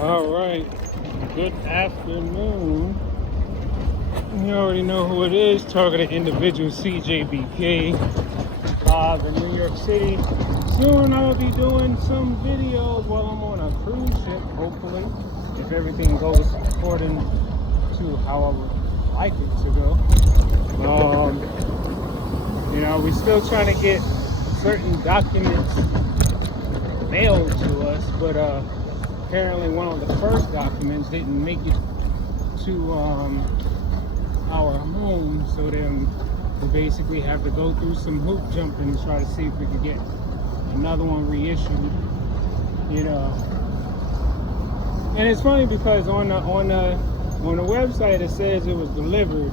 All right, good afternoon. You already know who it is. Targeted individual CJBK, live in New York City. Soon I'll be doing some videos while I'm on a cruise ship, hopefully, if everything goes according to how I would like it to go. We're still trying to get certain documents mailed to us, but apparently one of the first documents didn't make it to our home, so then we basically have to go through some hoop jumping to try to see if we could get another one reissued, And it's funny because on the website it says it was delivered,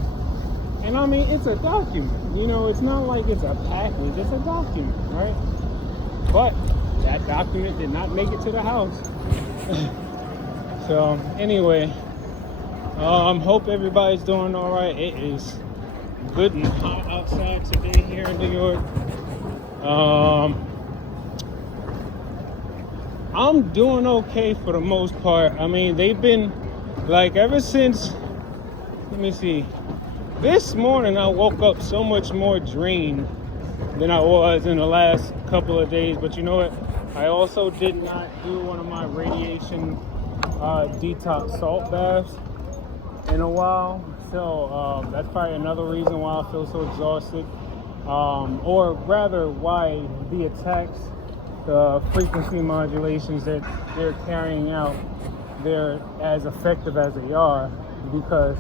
and I mean it's a document. It's not like it's a package; it's a document, right? But that document did not make it to the house. So anyway, hope everybody's doing all right. It is good and hot outside today here in New York. I'm doing okay for the most part. I mean, they've been like ever since, let me see, this morning I woke up so much more drained than I was in the last couple of days. But you know what? I also did not do one of my radiation detox salt baths in a while. So that's probably another reason why I feel so exhausted. Or rather, why the attacks, the frequency modulations that they're carrying out, they're as effective as they are, because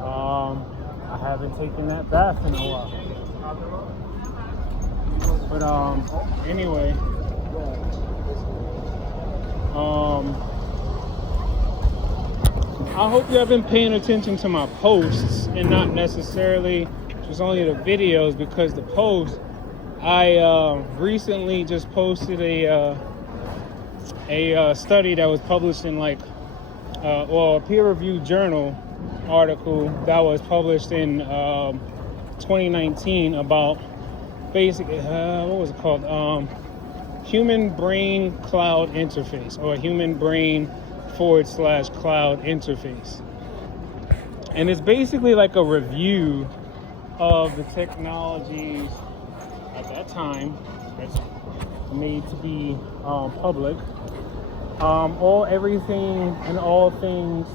I haven't taken that bath in a while. But anyway, I hope you have been paying attention to my posts and not necessarily just only the videos, because the posts, I recently just posted a study that was published in a peer-reviewed journal article that was published in 2019 about basically, what was it called? Human brain cloud interface, or human brain /cloud interface. And it's basically like a review of the technologies at that time that's made to be public, everything and all things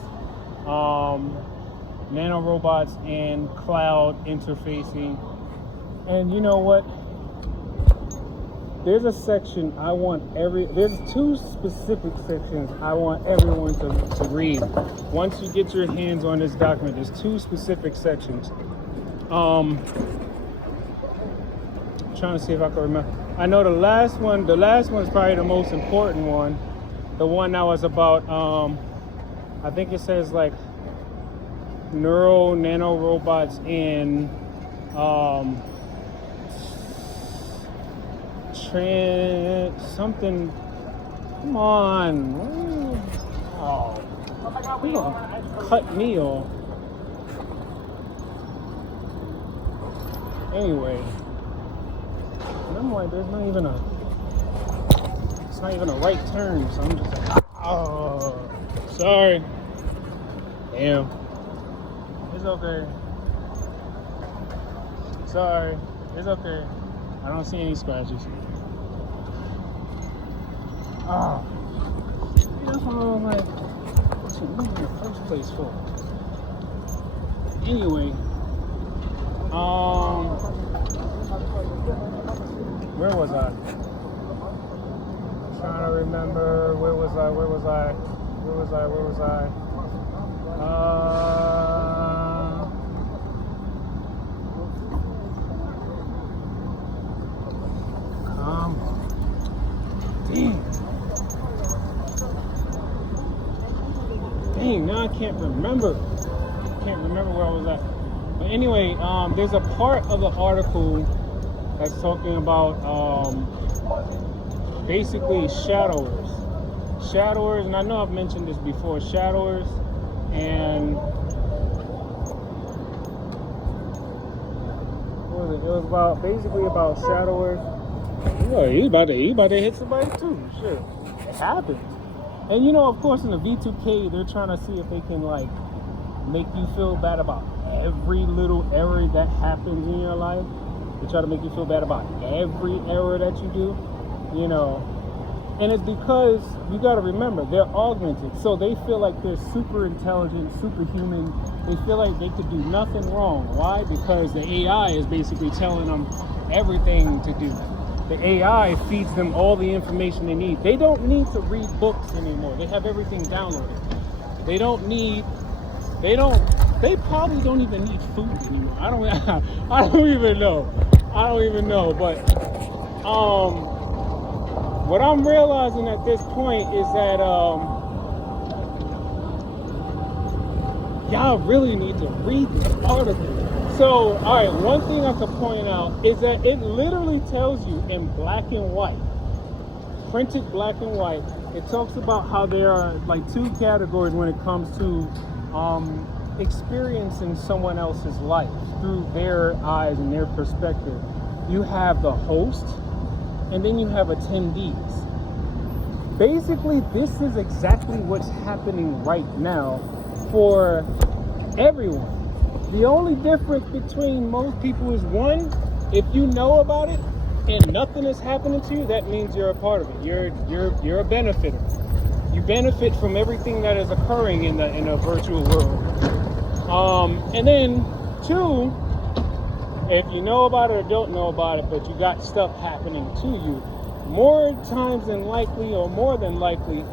nanorobots and cloud interfacing. And you know what? There's a section there's two specific sections I want everyone to read. Once you get your hands on this document, there's two specific sections. I'm trying to see if I can remember. I know the last one is probably the most important one. The one that was about, I think it says like nanorobots and something. Come on. Oh, you gonna cut me off. Anyway, I'm like, it's not even a right turn, so I'm just like, oh, sorry. Damn. It's okay. Sorry. It's okay. I don't see any scratches. Oh. That's what I was like, what you leave in the first place for? Anyway, where was I? I'm trying to remember, where was I? Dang, now I can't remember where I was at. But anyway, there's a part of the article that's talking about basically shadowers, and I know I've mentioned this before, shadowers and what was it? It was basically about shadowers. You about to hit somebody too. Shit, it happens. And you know, of course, in the V2K, they're trying to see if they can like make you feel bad about every little error that happens in your life. They try to make you feel bad about every error that you do, you know. And it's because you got to remember, they're augmented. So they feel like they're super intelligent, superhuman. They feel like they could do nothing wrong. Why? Because the AI is basically telling them everything to do. The AI feeds them all the information they need. They don't need to read books anymore. They have everything downloaded. They probably don't even need food anymore. I don't even know. But what I'm realizing at this point is that y'all really need to read this article. So, all right, one thing I could point out is that it literally tells you in black and white, printed black and white. It talks about how there are like two categories when it comes to experiencing someone else's life through their eyes and their perspective. You have the host, and then you have attendees. Basically, this is exactly what's happening right now for everyone. The only difference between most people is, one, if you know about it and nothing is happening to you, that means you're a part of it. You're a benefiter. You benefit from everything that is occurring in a virtual world. And then two, if you know about it or don't know about it, but you got stuff happening to you, more times than likely, or more than likely,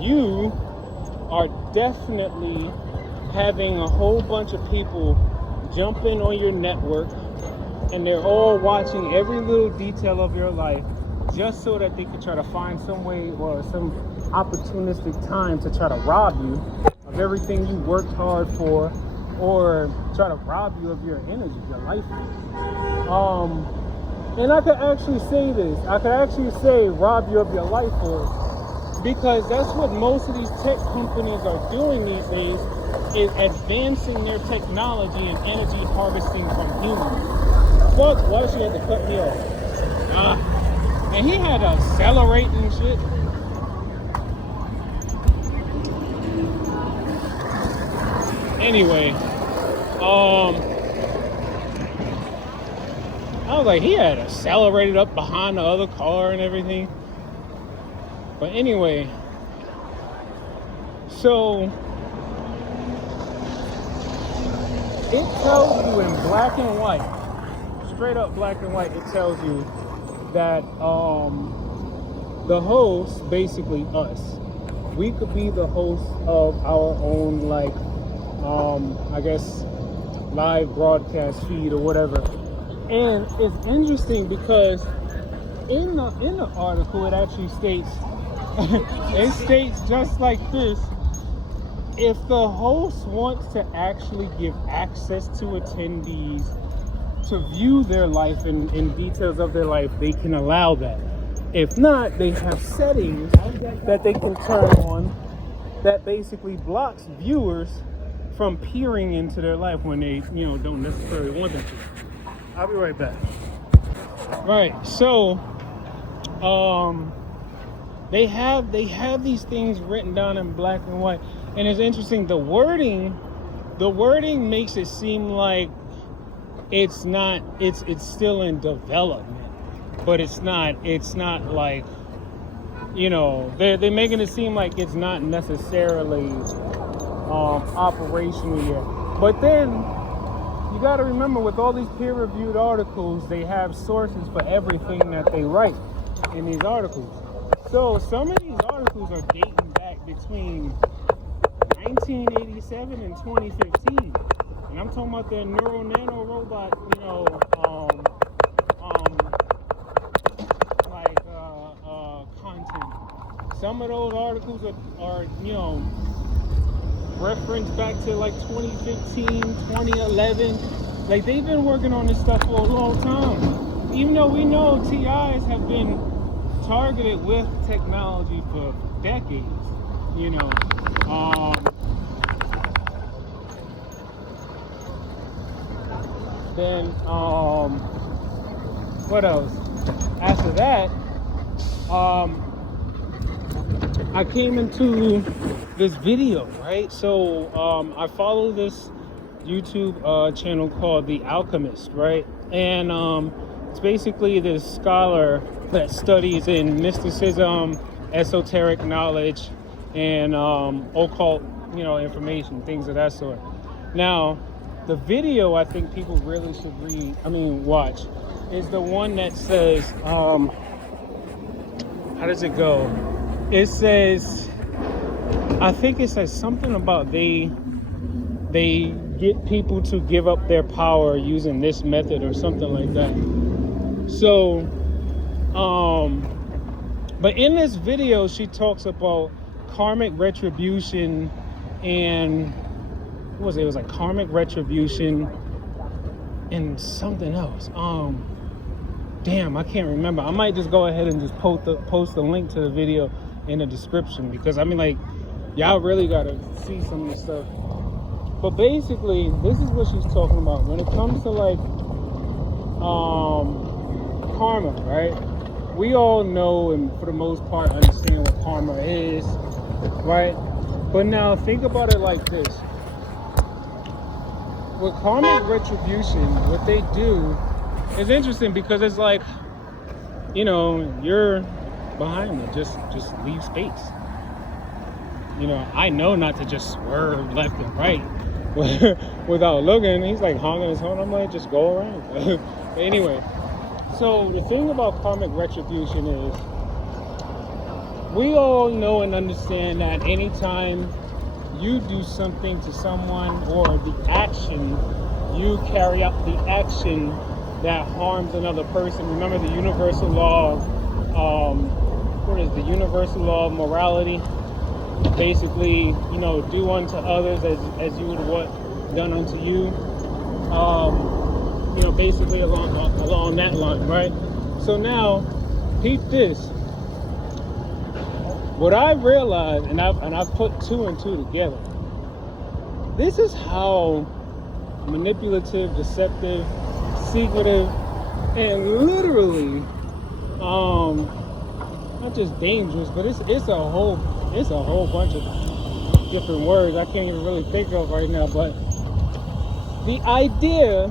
you are definitely having a whole bunch of people jump in on your network, and they're all watching every little detail of your life just so that they can try to find some way or some opportunistic time to try to rob you of everything you worked hard for, or try to rob you of your energy, your life. And I could actually say this. I could actually say rob you of your life force, because that's what most of these tech companies are doing these days, is advancing their technology and energy harvesting from humans. Fuck, why does she have to cut me off? And he had to accelerate and shit. Anyway, I was like, he had accelerated up behind the other car and everything. But anyway, so it tells you in black and white, straight up black and white, it tells you that the host, basically us, we could be the host of our own, like, I guess, live broadcast feed or whatever. And it's interesting because in the article, it actually states, it states just like this: if the host wants to actually give access to attendees to view their life and details of their life, they can allow that. If not, they have settings that they can turn on that basically blocks viewers from peering into their life when they, don't necessarily want them to. I'll be right back. Right, so they have these things written down in black and white, and it's interesting. The wording makes it seem like it's still in development, but it's not like, they're making it seem like it's not necessarily operational yet. But then you got to remember, with all these peer-reviewed articles, they have sources for everything that they write in these articles. So some of these articles are dating back between 1987 and 2015. And I'm talking about their nano robot, content. Some of those articles are referenced back to like 2015, 2011. Like, they've been working on this stuff for a long time. Even though we know TIs have been targeted with technology for decades, Then, what else? After that, I came into this video, right? So I follow this YouTube channel called The Alchemist, right? And it's basically this scholar that studies in mysticism, esoteric knowledge, and occult, information, things of that sort. Now, the video I think people really should watch, is the one that says, how does it go? It says, I think it says something about they get people to give up their power using this method or something like that. So, but in this video, she talks about karmic retribution and what was it? It was like karmic retribution and something else. Damn, I can't remember. I might just go ahead and just post the link to the video in the description, because y'all really gotta see some of this stuff. But basically, this is what she's talking about when it comes to karma, right? We all know and for the most part understand what karma is, right? But now think about it like this. With karmic retribution, what they do is interesting, because it's like, you're behind me, just leave space. I know not to just swerve left and right without looking. He's like honking his horn. I'm like, just go around. But anyway, so the thing about karmic retribution is, we all know and understand that anytime you do something to someone, or the action, you carry out the action that harms another person. Remember the universal law of, the universal law of morality? Basically, do unto others as you would want done unto you. Basically along that line, right? So now, peep this. What I realized, and I've put two and two together. This is how manipulative, deceptive, secretive, and literally, not just dangerous, but it's a whole bunch of different words I can't even really think of right now. But the idea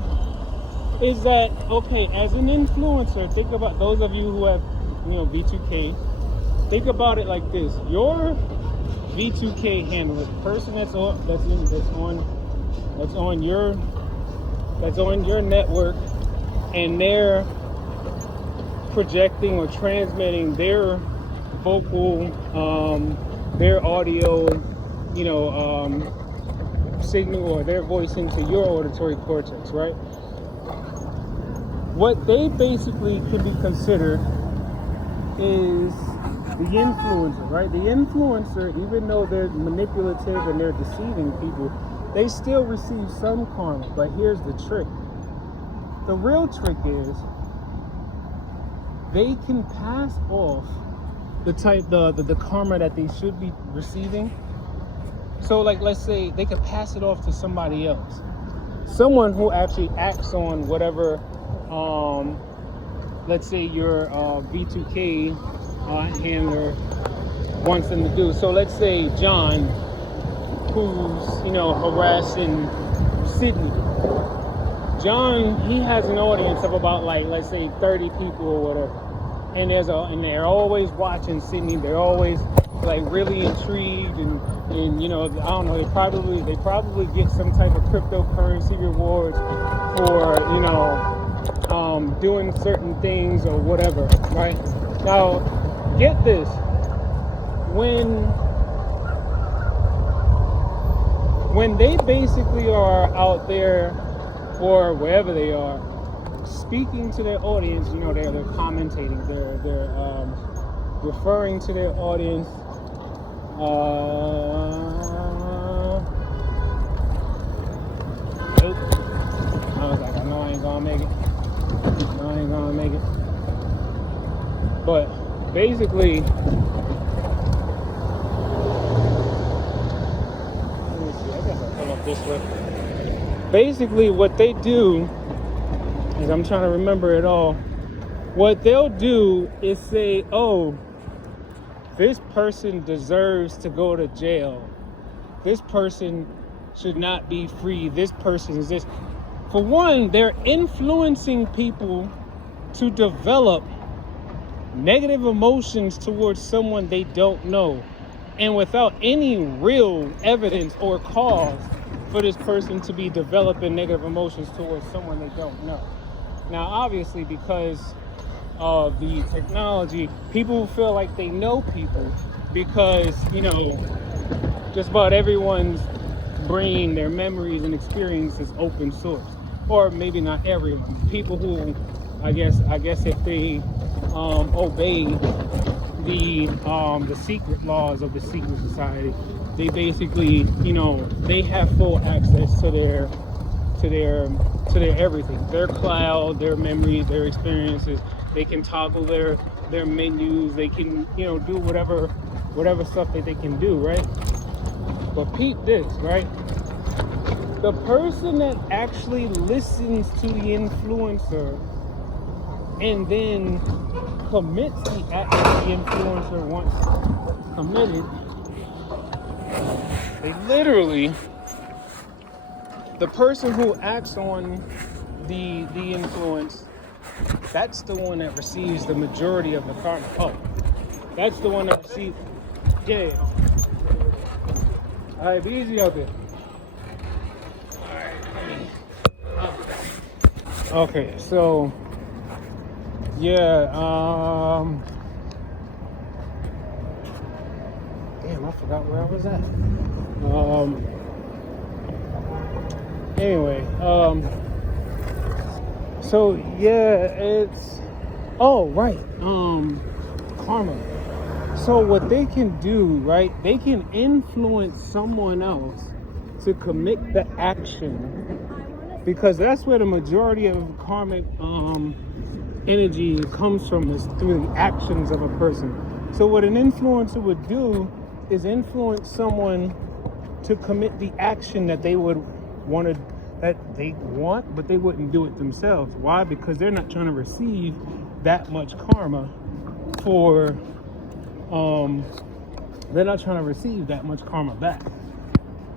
is that, okay, as an influencer, think about those of you who have, V2K. Think about it like this: your V2K handler, the person that's on your network, and they're projecting or transmitting their vocal, their audio, signal, or their voice into your auditory cortex, right? What they basically could be considered is the influencer, right? The influencer, even though they're manipulative and they're deceiving people, they still receive some karma. But here's the trick. The real trick is they can pass off the karma that they should be receiving. So let's say they could pass it off to somebody else. Someone who actually acts on whatever, let's say your V2K handler wants them to do. So let's say John, who's harassing Sydney. John, he has an audience of about let's say 30 people or whatever, and they're always watching Sydney. They're always really intrigued, and I don't know. They probably get some type of cryptocurrency rewards for doing certain things or whatever, right? Now, get this: when they basically are out there or wherever they are speaking to their audience, they're commentating, they're referring to their audience. I was like, I know I ain't gonna make it. But basically, let me see, I guess I'll come up this way. Basically, what they do is, I'm trying to remember it all. What they'll do is say, oh, this person deserves to go to jail. This person should not be free. This person is this. For one, they're influencing people to develop negative emotions towards someone they don't know, and without any real evidence or cause for this person to be developing negative emotions towards someone they don't know. Now, obviously, because of the technology, people feel like they know people because, just about everyone's brain, their memories and experience is open source. Or maybe not everyone. People who, I guess if they obey the secret laws of the secret society, they basically, they have full access to their everything, their cloud, their memories, their experiences. They can toggle their menus. They can, do whatever stuff that they can do, right? But peep this, right? The person that actually listens to the influencer and then commits the act that the influencer wants committed, they literally, the person who acts on the influence, that's the one that receives the majority of the karma. Oh, that's the one that receives, yeah. All right, be easy out there. Okay, so yeah, damn, I forgot where I was at. Anyway, so yeah, it's, oh right, karma. So what they can do, right? They can influence someone else to commit the action, because that's where the majority of karmic energy comes from, is through the actions of a person. So what an influencer would do is influence someone to commit the action that they would want, but they wouldn't do it themselves. Why? Because they're not trying to receive that much karma for they're not trying to receive that much karma back.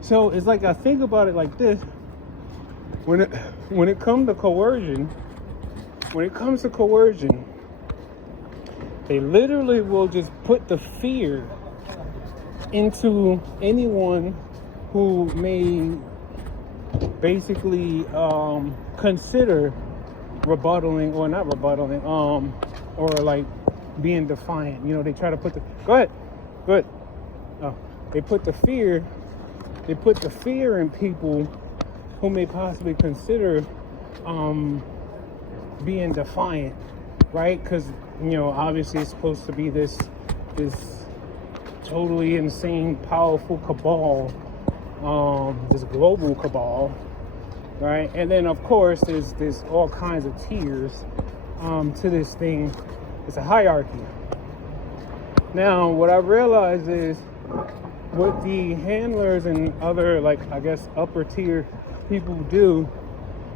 So it's like, I think about it like this: when it comes to coercion, they literally will just put the fear into anyone who may basically consider rebuttaling, or not rebuttaling, or like being defiant. They try to put the, go ahead. Oh, they put the fear in people who may possibly consider being defiant, right? Because obviously it's supposed to be this totally insane, powerful cabal, this global cabal, right? And then of course there's all kinds of tiers to this thing. It's a hierarchy. Now what I realize is, what the handlers and other, like, I guess upper tier people do,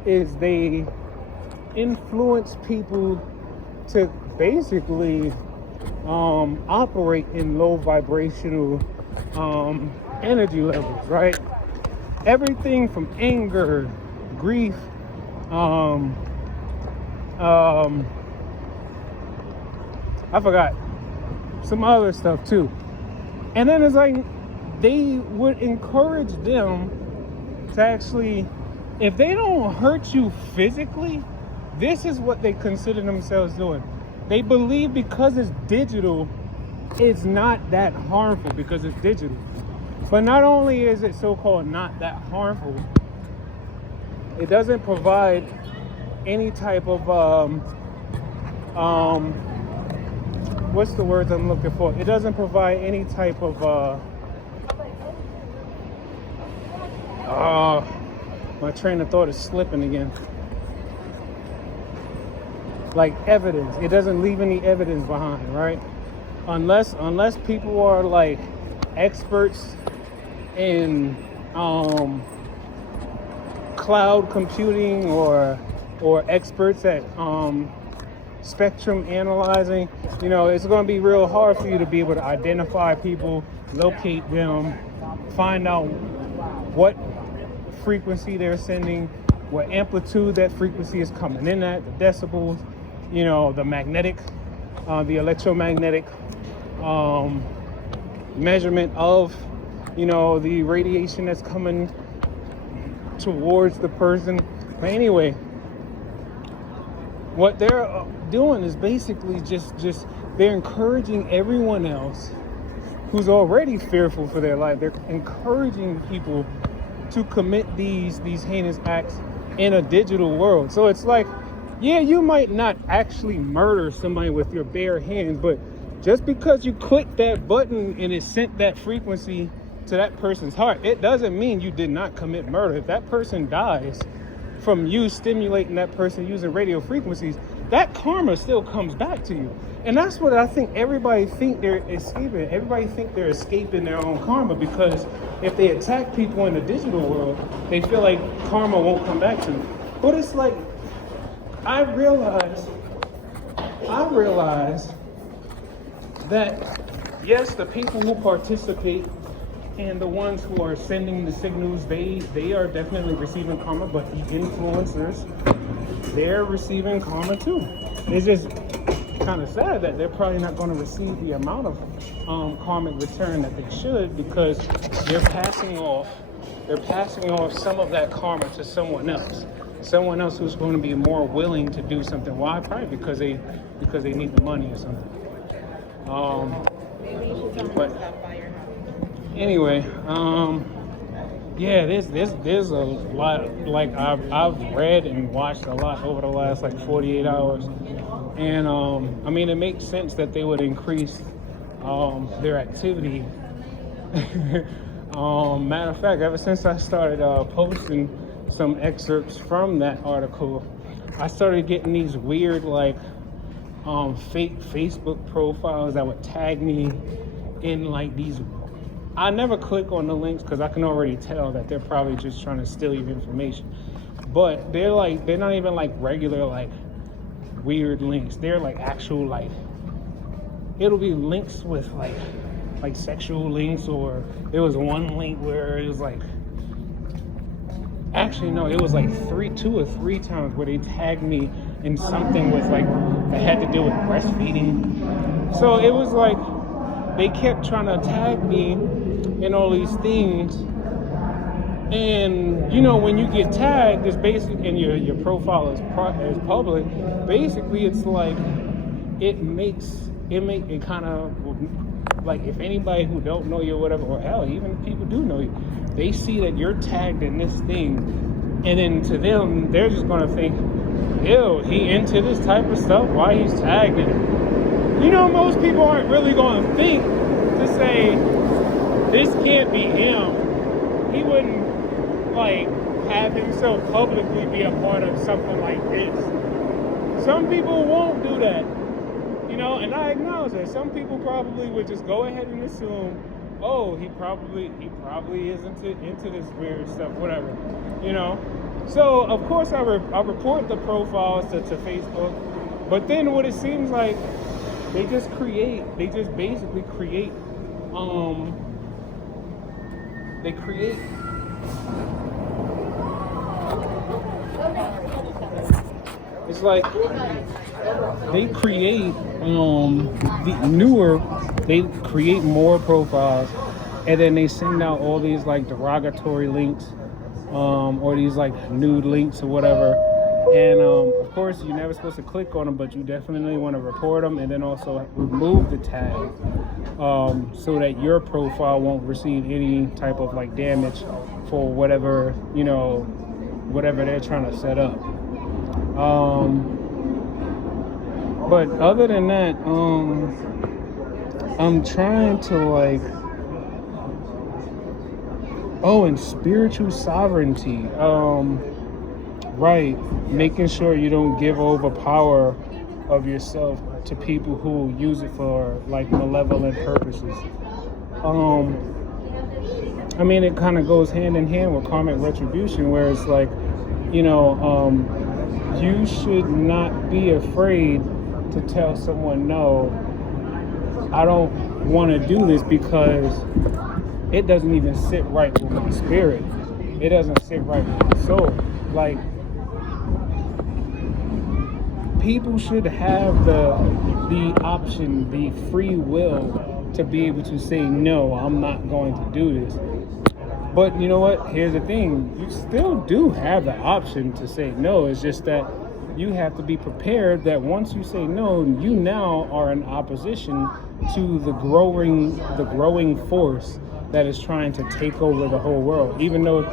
is they influence people to basically operate in low vibrational energy levels, right? Everything from anger, grief, I forgot some other stuff too. And then it's like, they would encourage them to actually, if they don't hurt you physically, this is what they consider themselves doing. They believe because it's digital, it's not that harmful because it's digital. But not only is it so-called not that harmful, it doesn't provide any type of what's the words I'm looking for? It doesn't provide any type of my train of thought is slipping again. Like evidence. It doesn't leave any evidence behind, right? Unless people are like experts in cloud computing, or experts at spectrum analyzing, you know, it's going to be real hard for you to be able to identify people, locate them, find out what frequency they're sending, what amplitude that frequency is coming in at, the decibels, you know, the magnetic, the electromagnetic measurement of, you know, the radiation that's coming towards the person. But anyway, what they're doing is basically just they're encouraging everyone else who's already fearful for their life. They're encouraging people to commit these heinous acts in a digital world. So it's like, yeah, you might not actually murder somebody with your bare hands, but just because you click that button and it sent that frequency to that person's heart, it doesn't mean you did not commit murder. If that person dies from you stimulating that person using radio frequencies, that karma still comes back to you. And that's what I think everybody think they're escaping. Everybody think they're escaping their own karma, because if they attack people in the digital world, they feel like karma won't come back to them. But it's like, I realize that yes, the people who participate and the ones who are sending the signals, they are definitely receiving karma, but the influencers, they're receiving karma too. It's just kind of sad that they're probably not going to receive the amount of karmic return that they should, because they're passing off some of that karma to someone else who's going to be more willing to do something. Why? Probably because they need the money or something. But anyway, yeah, there's a lot. Like I've read and watched a lot over the last like 48 hours, and I mean, it makes sense that they would increase their activity. Matter of fact, ever since I started posting some excerpts from that article, I started getting these weird like fake Facebook profiles that would tag me in like these. I never click on the links because I can already tell that they're probably just trying to steal your information. But they're not even like regular like weird links. They're like actual like, it'll be links with like sexual links, or there was one link where it was like, actually no, it was like 2 or 3 times where they tagged me in something with like that had to do with breastfeeding. So it was like they kept trying to tag me in all these things, and you know, when you get tagged, it's basically, and your profile is public, basically it's like it kind of like, if anybody who don't know you or whatever, or hell, even if people do know you, they see that you're tagged in this thing, and then to them, they're just gonna think, ew, he into this type of stuff, why he's tagged in it. You know, most people aren't really gonna think to say, this can't be him. He wouldn't like have himself publicly be a part of something like this. Some people won't do that, you know, and I acknowledge that. Some people probably would just go ahead and assume, oh, he probably is into this weird stuff, whatever, you know. So of course I report the profiles to Facebook, but then what it seems like, they just basically create it's like they create they create more profiles, and then they send out all these like derogatory links, or these like nude links or whatever. And of course, you're never supposed to click on them, but you definitely want to report them, and then also remove the tag, so that your profile won't receive any type of like damage for whatever, you know, whatever they're trying to set up. But other than that, I'm trying to like, and spiritual sovereignty. Right, making sure you don't give over power of yourself to people who use it for like malevolent purposes. I mean, it kind of goes hand in hand with karmic retribution, where it's like, you know, you should not be afraid to tell someone, no, I don't want to do this because it doesn't even sit right with my spirit. It doesn't sit right with my soul. Like, people should have the option, the free will to be able to say, no, I'm not going to do this. But you know what? Here's the thing. You still do have the option to say no. It's just that you have to be prepared that once you say no, you now are in opposition to the growing force that is trying to take over the whole world. Even though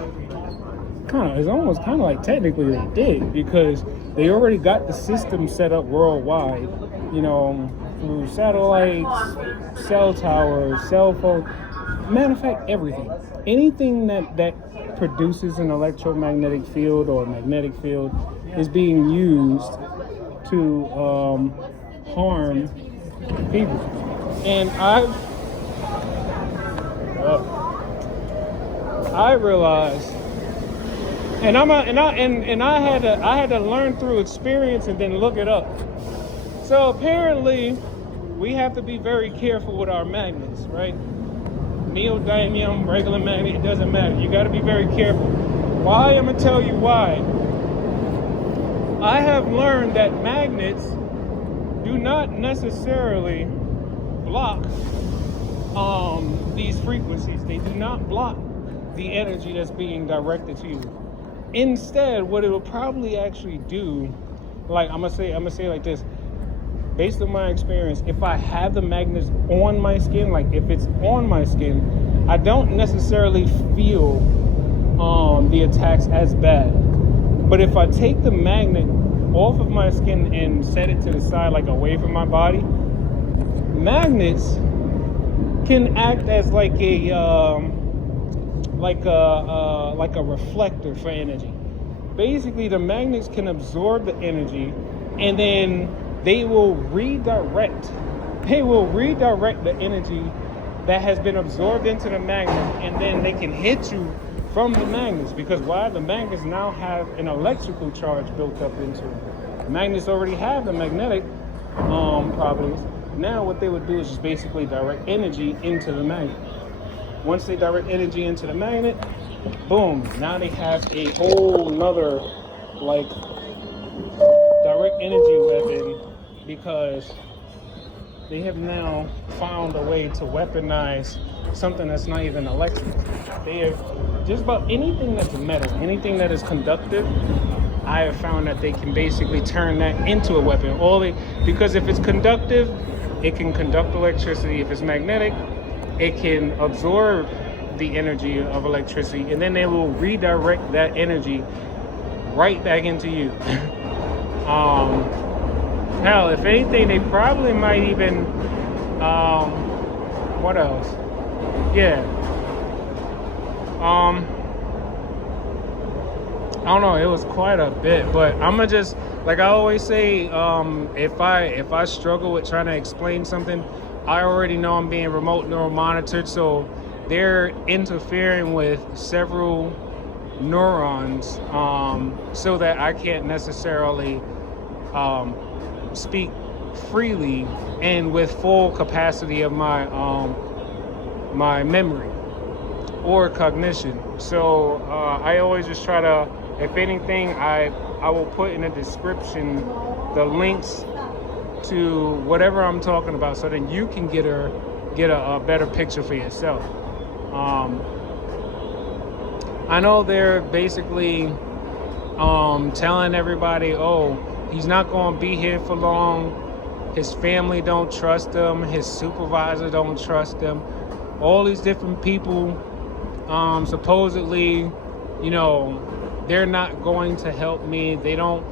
it's almost kind of like technically they did, because they already got the system set up worldwide, you know, through satellites, cell towers, cell phones. Matter of fact, everything. Anything that produces an electromagnetic field or magnetic field is being used to harm people. And I realized, and I had to learn through experience and then look it up. So apparently, we have to be very careful with our magnets, right? Neodymium, regular magnet, it doesn't matter. You got to be very careful. Why? I'm gonna tell you why. I have learned that magnets do not necessarily block these frequencies. They do not block the energy that's being directed to you. Instead, what it will probably actually do, like I'm gonna say it like this. Based on my experience, if I have the magnets on my skin, like if it's on my skin, I don't necessarily feel the attacks as bad. But if I take the magnet off of my skin and set it to the side, like away from my body, magnets can act as like a reflector for energy. Basically, the magnets can absorb the energy, and then they will redirect the energy that has been absorbed into the magnet, and then they can hit you from the magnets. Because why? The magnets now have an electrical charge built up into it. The magnets already have the magnetic properties. Now what they would do is just basically direct energy into the magnet. Once they direct energy into the magnet, boom, now they have a whole nother like direct energy weapon, because they have now found a way to weaponize something that's not even electric. They have just about anything that's metal, anything that is conductive. I have found that they can basically turn that into a weapon. Because if it's conductive, it can conduct electricity. If it's magnetic, it can absorb the energy of electricity, and then they will redirect that energy right back into you. Hell, if anything, they probably might even, what else? Yeah. I don't know, it was quite a bit, but I'ma just, like I always say, if I struggle with trying to explain something, I already know I'm being remote neural monitored, so they're interfering with several neurons, so that I can't necessarily speak freely and with full capacity of my my memory or cognition. So I always just try to, if anything, I will put in the description the links to whatever I'm talking about, so that you can get a better picture for yourself. I know they're basically telling everybody, oh, he's not going to be here for long. His family don't trust him. His supervisor don't trust him. All these different people, supposedly, you know, they're not going to help me. They don't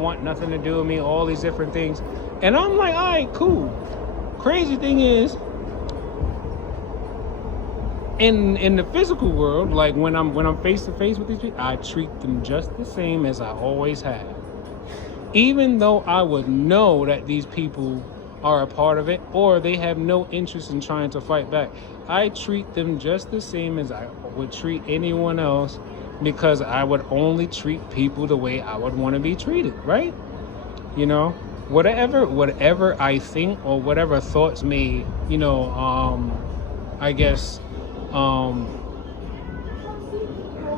want nothing to do with me. All these different things. And I'm like, all right, cool. Crazy thing is, in the physical world, like when I'm face to face with these people, I treat them just the same as I always have. Even though I would know that these people are a part of it, or they have no interest in trying to fight back, I treat them just the same as I would treat anyone else, because I would only treat people the way I would want to be treated, right? You know, whatever I think, or whatever thoughts may, I guess, um,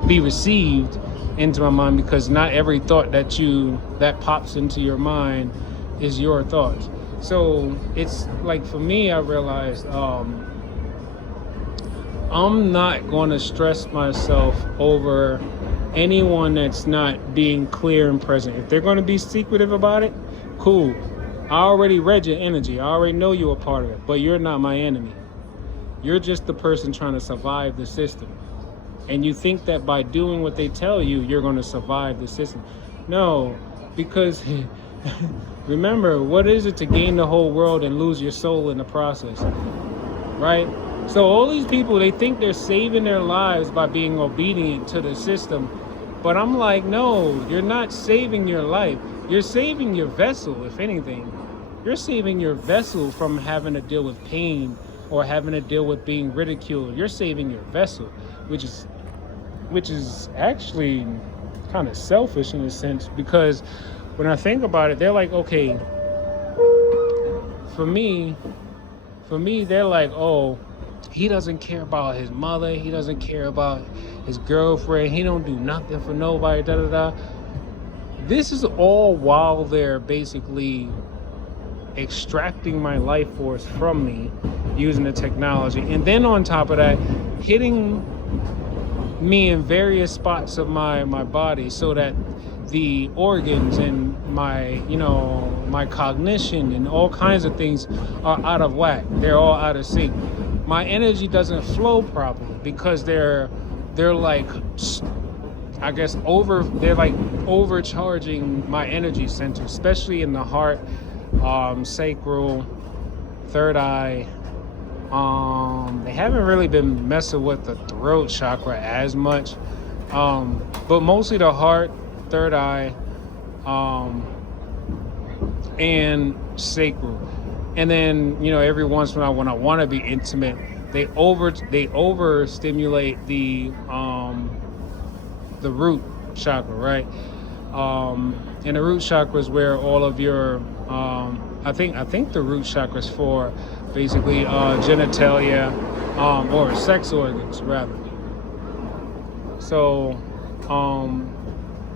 be received into my mind, because not every thought that pops into your mind is your thoughts. So it's like, for me, I realized, I'm not going to stress myself over anyone that's not being clear and present. If they're going to be secretive about it, cool. I already read your energy. I already know you're a part of it, but you're not my enemy. You're just the person trying to survive the system. And you think that by doing what they tell you, you're going to survive the system. No, because remember, what is it to gain the whole world and lose your soul in the process, right? So all these people, they think they're saving their lives by being obedient to the system. But I'm like, no, you're not saving your life. You're saving your vessel, if anything. You're saving your vessel from having to deal with pain or having to deal with being ridiculed. You're saving your vessel, which is actually kind of selfish in a sense, because when I think about it, they're like, okay, for me, they're like, oh, he doesn't care about his mother. He doesn't care about his girlfriend. He don't do nothing for nobody, da da da. This is all while they're basically extracting my life force from me using the technology. And then on top of that, hitting me in various spots of my body, so that the organs and my cognition and all kinds of things are out of whack. They're all out of sync. My energy doesn't flow properly because they're like, I guess, they're like overcharging my energy center, especially in the heart, sacral, third eye. They haven't really been messing with the throat chakra as much, but mostly the heart, third eye, and sacral. And then, every once in a while, when I want to be intimate, they overstimulate the root chakra, right? And the root chakra is where all of your I think the root chakra is for basically genitalia, or sex organs rather. So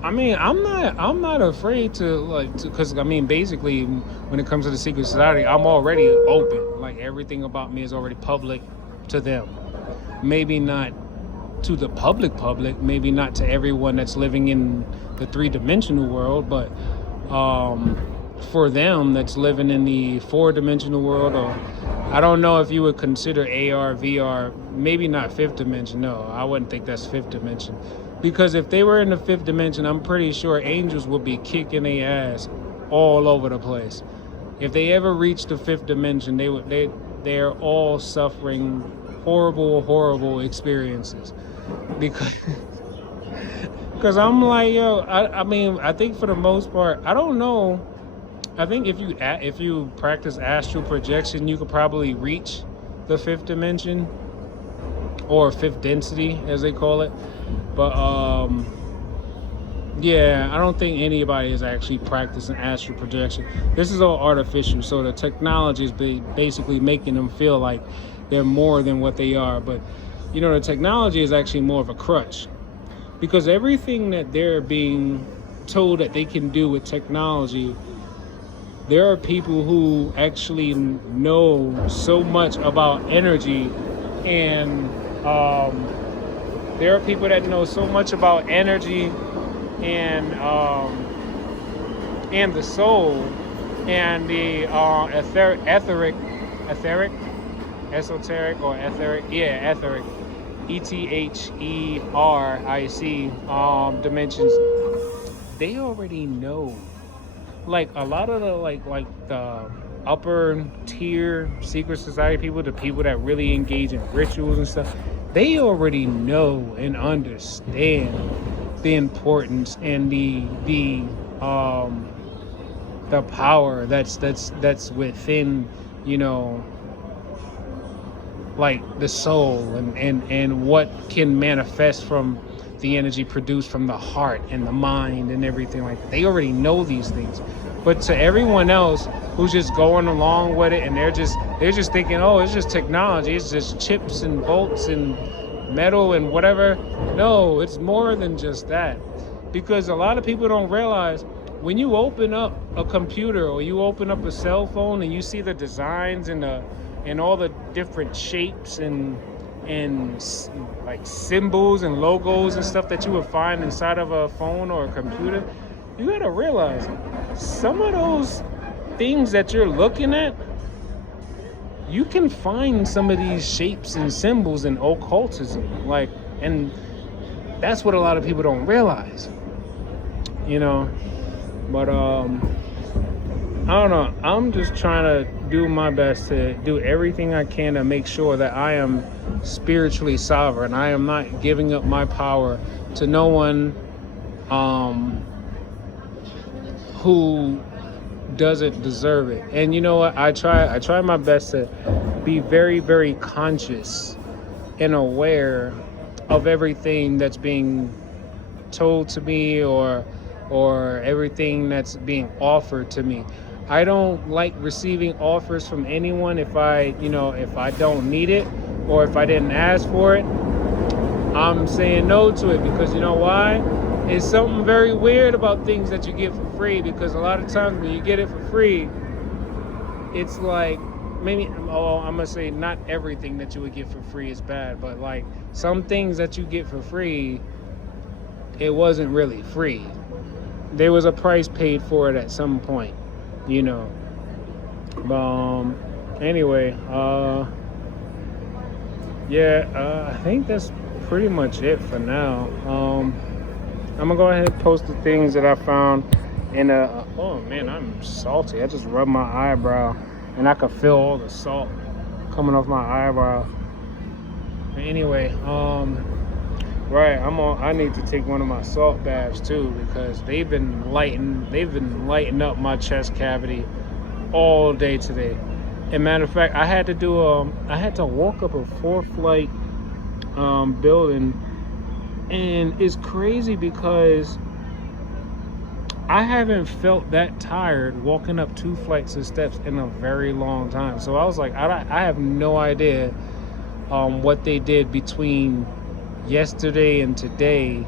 I'm not afraid to because basically, when it comes to the secret society, I'm already open. Like, everything about me is already public to them. Maybe not to the public, maybe not to everyone that's living in the 3-dimensional world, but for them that's living in the 4-dimensional world, or I don't know if you would consider AR, VR, maybe not 5th dimension. No, I wouldn't think that's 5th dimension. Because if they were in the 5th dimension, I'm pretty sure angels would be kicking their ass all over the place. If they ever reach the 5th dimension, they're all suffering horrible experiences. Because I'm like, yo, I think for the most part, I don't know. I think if you practice astral projection, you could probably reach the 5th dimension, or 5th density, as they call it. But yeah, I don't think anybody is actually practicing astral projection. This is all artificial, so the technology is basically making them feel like they're more than what they are. But the technology is actually more of a crutch, because everything that they're being told that they can do with technology, there are people who actually know so much about energy, and there are people that know so much about energy and the soul and the etheric, esoteric, or etheric, etheric, ETHERIC dimensions. They already know. Like, a lot of the the upper tier secret society people, the people that really engage in rituals and stuff, they already know and understand the importance and the power that's within like the soul and what can manifest from the energy produced from the heart and the mind and everything like that. They already know these things. But to everyone else who's just going along with it and they're just thinking, oh, it's just technology, it's just chips and bolts and metal and whatever. No, it's more than just that. Because a lot of people don't realize when you open up a computer or you open up a cell phone and you see the designs and all the different shapes and like symbols and logos and stuff that you would find inside of a phone or a computer, you gotta realize some of those things that you're looking at, you can find some of these shapes and symbols in occultism, like, and that's what a lot of people don't realize, you know. But I don't know, I'm just trying to do my best to do everything I can to make sure that I am spiritually sovereign. I am not giving up my power to no one who doesn't deserve it. And you know what, I try my best to be very, very conscious and aware of everything that's being told to me or everything that's being offered to me. I don't like receiving offers from anyone if I don't need it or if I didn't ask for it. I'm saying no to it, because you know why? It's something very weird about things that you get for free, because a lot of times when you get it for free, it's like, maybe, I'm gonna say not everything that you would get for free is bad, but like some things that you get for free, it wasn't really free. There was a price paid for it at some point, you know. Anyway, I think that's pretty much it for now. I'm gonna go ahead and post the things that I found in oh man, I'm salty. I just rubbed my eyebrow and I could feel all the salt coming off my eyebrow. But anyway, right, I need to take one of my salt baths too, because they've been lighting up my chest cavity all day today. And matter of fact, I had to walk up a 4-flight building, and it's crazy because I haven't felt that tired walking up 2 flights of steps in a very long time. So I was like, I have no idea what they did between yesterday and today,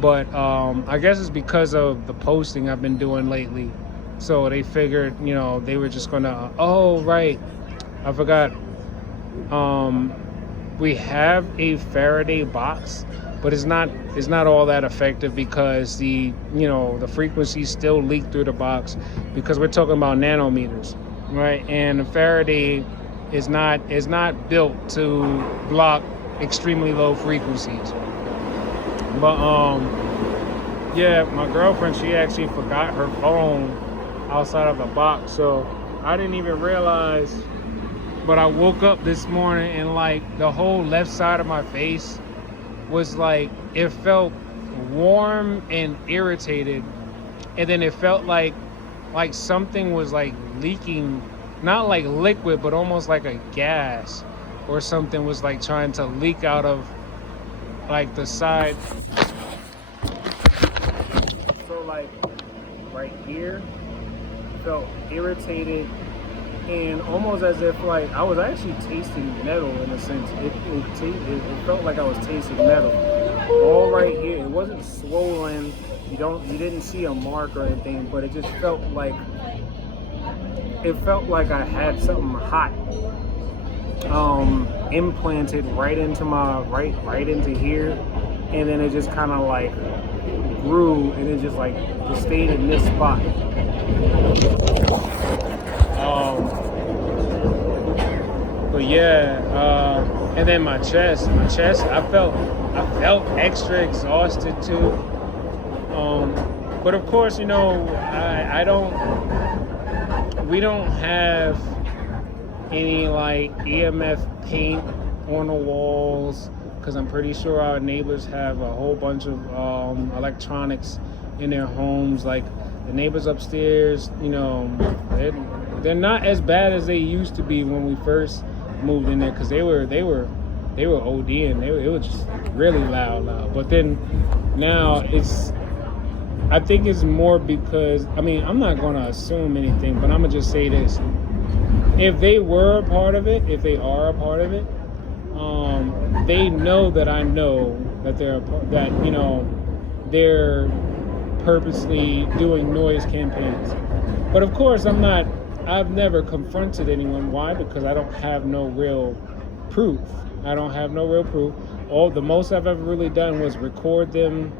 but I guess it's because of the posting I've been doing lately. So they figured, they were just gonna, oh right, I forgot, we have a Faraday box, but it's not all that effective because the frequencies still leak through the box, because we're talking about nanometers, right? And the Faraday is not built to block extremely low frequencies. But my girlfriend, she actually forgot her phone outside of the box, so I didn't even realize. But I woke up this morning and like the whole left side of my face was like, it felt warm and irritated, and then it felt like something was like leaking, not like liquid, but almost like a gas or something was like trying to leak out of like the side. So like right here felt irritated, and almost as if like I was actually tasting metal in a sense. It felt like I was tasting metal all right here. It wasn't swollen. You didn't see a mark or anything, but it just felt like I had something hot implanted right into my right into here, and then it just kind of like grew, and it just stayed in this spot. But and then my chest, I felt extra exhausted too. But of course, we don't have any like EMF paint on the walls, because I'm pretty sure our neighbors have a whole bunch of electronics in their homes. Like the neighbors upstairs, they're not as bad as they used to be when we first moved in there because they were ODing. It was just really loud. But then now I think it's more because, I mean, I'm not going to assume anything, but I'm going to just say this. If they were a part of it, if they are a part of it, they know that I know that they're purposely doing noise campaigns. But of course, I've never confronted anyone. Why? Because I don't have no real proof. The most I've ever really done was record them,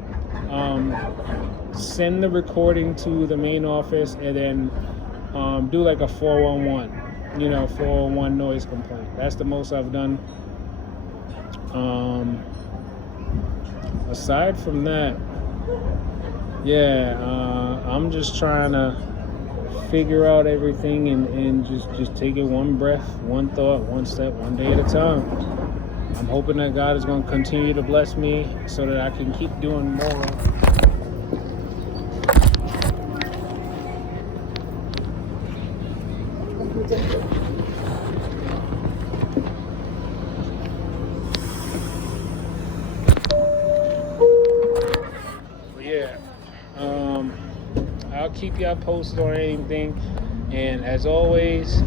send the recording to the main office, and then do like a 411, 411 noise complaint. That's the most I've done. Aside from that, I'm just trying to figure out everything and just take it one breath, one thought, one step, one day at a time. I'm hoping that God is going to continue to bless me so that I can keep doing more. I'll keep y'all posted on anything, and as always,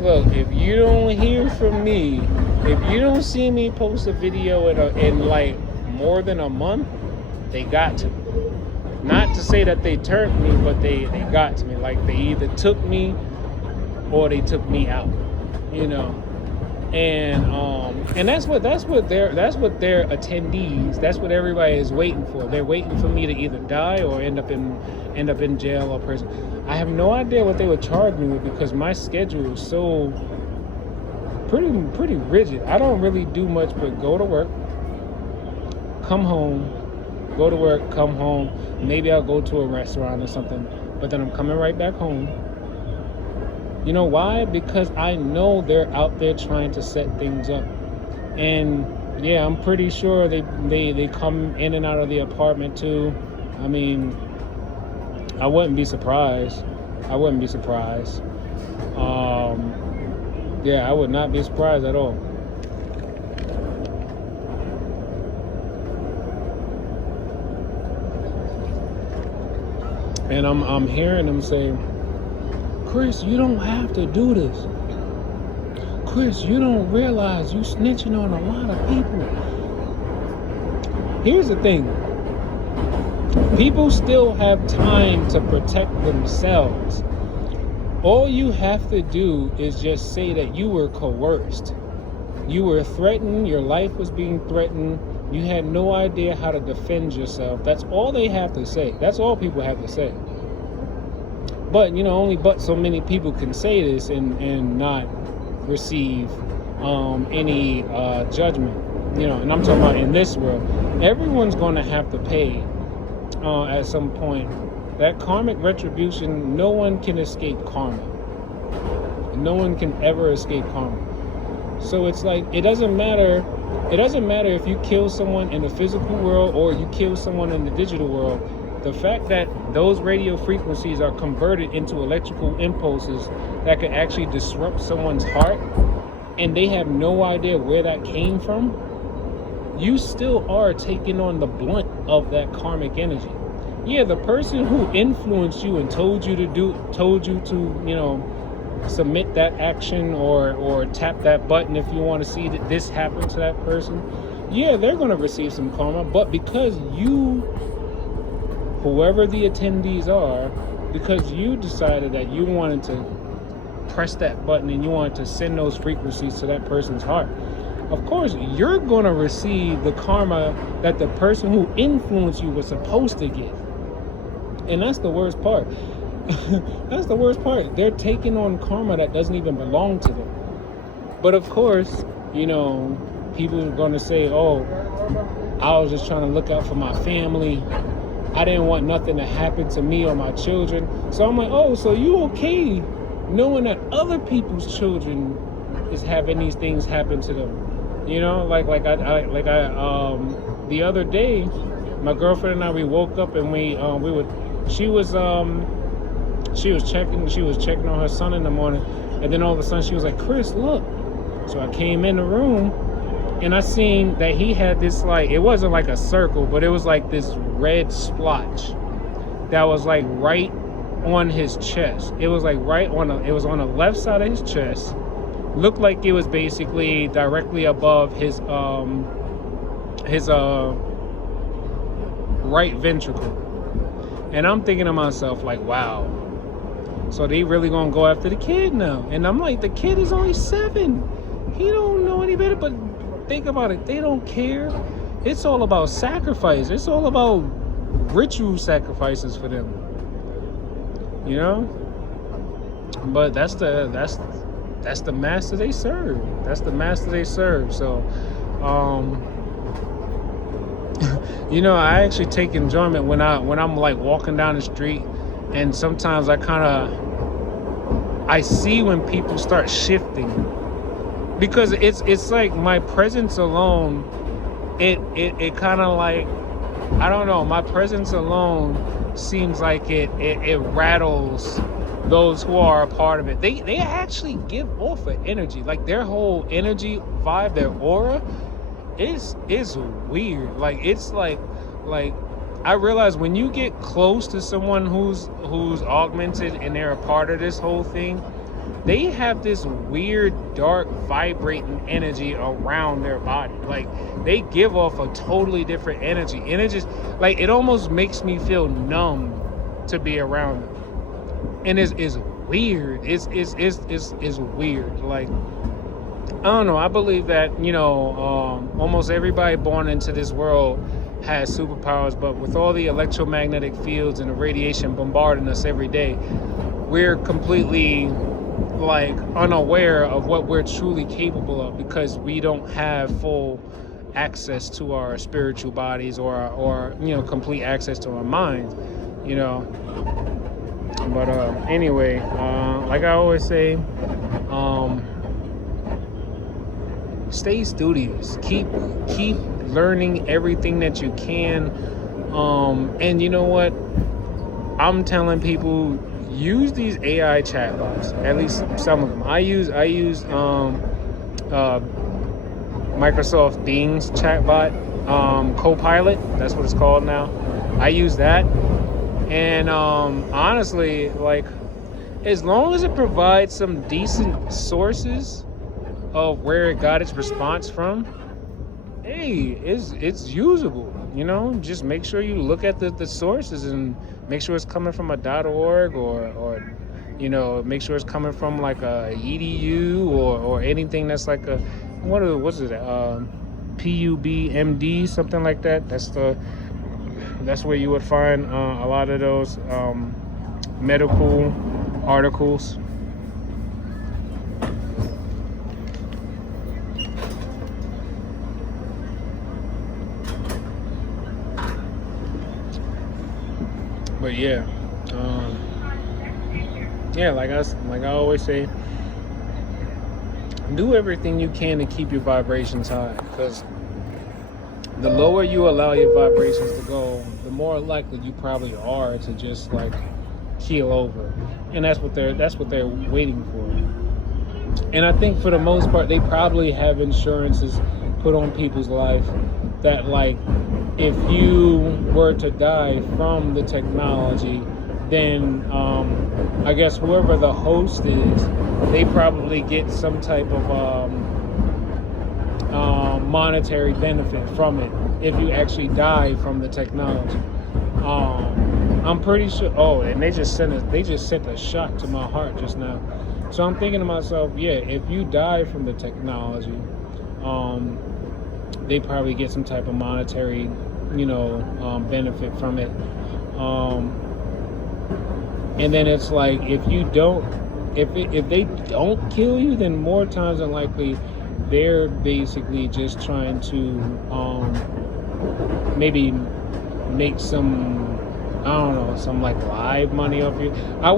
look, if you don't hear from me, if you don't see me post a video in like more than a month, they got to me. Not to say that they turned me, but they got to me. Like they either took me or they took me out, And that's what their attendees, that's what everybody is waiting for. They're waiting for me to either die or end up in jail or prison. I have no idea what they would charge me with because my schedule is so pretty rigid. I don't really do much but go to work, come home, go to work, come home. Maybe I'll go to a restaurant or something, but then I'm coming right back home. You know why? Because I know they're out there trying to set things up. And yeah, I'm pretty sure they come in and out of the apartment too. I mean, I wouldn't be surprised. I would not be surprised at all. And I'm hearing them say, Chris, you don't have to do this. Chris, you don't realize you snitching on a lot of people. Here's the thing. People still have time to protect themselves. All you have to do is just say that you were coerced. You were threatened. Your life was being threatened. You had no idea how to defend yourself. That's all they have to say. That's all people have to say. But, only so many people can say this and not receive any judgment. And I'm talking about in this world. Everyone's going to have to pay at some point. That karmic retribution, no one can escape karma. No one can ever escape karma. So it's like, it doesn't matter if you kill someone in the physical world or you kill someone in the digital world. The fact that those radio frequencies are converted into electrical impulses that can actually disrupt someone's heart, and they have no idea where that came from, you still are taking on the blunt of that karmic energy. Yeah, the person who influenced you and told you to submit that action or tap that button if you want to see that this happen to that person, yeah, they're going to receive some karma. But because you, whoever the attendees are, because you decided that you wanted to press that button and you wanted to send those frequencies to that person's heart, of course you're going to receive the karma that the person who influenced you was supposed to get. And that's the worst part. That's the worst part. They're taking on karma that doesn't even belong to them. But of course, people are going to say, oh, I was just trying to look out for my family. I didn't want nothing to happen to me or my children. So I'm like, oh, so you okay knowing that other people's children is having these things happen to them? The other day, my girlfriend and I, we woke up and she was she was checking on her son in the morning, and then all of a sudden she was like, Chris, look. So I came in the room, and I seen that he had this, like, it wasn't like a circle, but it was like this red splotch that was like right on his chest. It was like it was on the left side of his chest. Looked like it was basically directly above his right ventricle. And I'm thinking to myself, like, wow, so they really gonna go after the kid now? And I'm like, the kid is only 7. He don't know any better. But think about it, they don't care. It's all about sacrifice. It's all about ritual sacrifices for them, you know. But that's the master they serve. That's the master they serve. So you know, I actually take enjoyment when I'm like walking down the street, and sometimes I see when people start shifting, because it's like my presence alone, it kind of like, I don't know, my presence alone seems like it rattles those who are a part of it. They actually give off an energy, like their whole energy vibe, their aura is weird. Like, it's like I realize when you get close to someone who's augmented and they're a part of this whole thing, they have this weird, dark, vibrating energy around their body. Like, they give off a totally different energy. And it just, like, it almost makes me feel numb to be around them. And it's weird. It's weird. Like, I don't know. I believe that, you know, almost everybody born into this world has superpowers, but with all the electromagnetic fields and the radiation bombarding us every day, we're completely, like, unaware of what we're truly capable of, because we don't have full access to our spiritual bodies or you know, complete access to our minds, you know. But anyway, like I always say, stay studious. Keep learning everything that you can. And you know what? I'm telling people, use these AI chatbots. At least some of them. I use Microsoft Bing's chatbot, Copilot. That's what it's called now. I use that. And honestly, like, as long as it provides some decent sources of where it got its response from, hey, it's usable, you know. Just make sure you look at the sources and make sure it's coming from a .org or you know, make sure it's coming from like a edu or anything that's like a what's it PUBMD, something like that. That's where you would find a lot of those medical articles. But yeah, like I always say, do everything you can to keep your vibrations high, because the lower you allow your vibrations to go, the more likely you probably are to just like keel over. And that's what they're waiting for. And I think for the most part, they probably have insurances put on people's life that, like, if you were to die from the technology, then I guess whoever the host is, they probably get some type of monetary benefit from it if you actually die from the technology. I'm pretty sure. Oh, and they just sent a shot to my heart just now. So I'm thinking to myself, yeah, if you die from the technology, they probably get some type of monetary, you know, benefit from it. And then it's like, if they don't kill you, then more times than likely they're basically just trying to maybe make some, I don't know, some like live money off you. I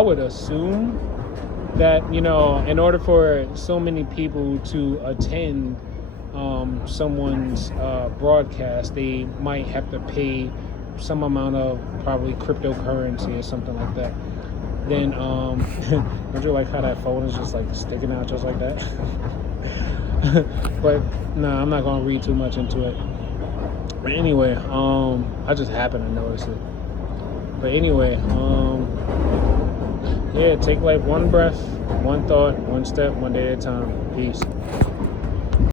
would assume that, you know, in order for so many people to attend someone's broadcast, they might have to pay some amount of probably cryptocurrency or something like that. then don't you like how that phone is just like sticking out just like that? But nah, I'm not gonna read too much into it. But anyway, I just happened to notice it. But anyway, yeah, take like one breath, one thought, one step, one day at a time. Peace.